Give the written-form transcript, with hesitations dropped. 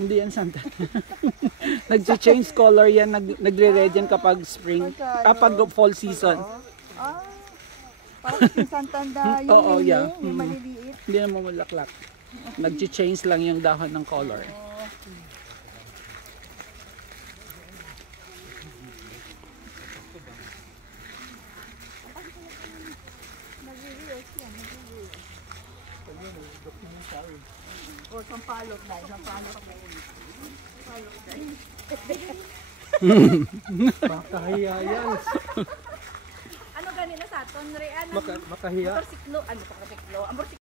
Hindi yan Santa. Nag-change color yan, nagre-red yan kapag spring, kapag fall season. Parang yung Santanda, yung yung maliliit. Hindi na mamulaklak. Nag-change lang yung dahon ng color. O, sampalok na. Sampalok na yun. Makahiya yan. Ano ganila sa aton? Makahiya. Motorsiklo. Ano, motorsiklo?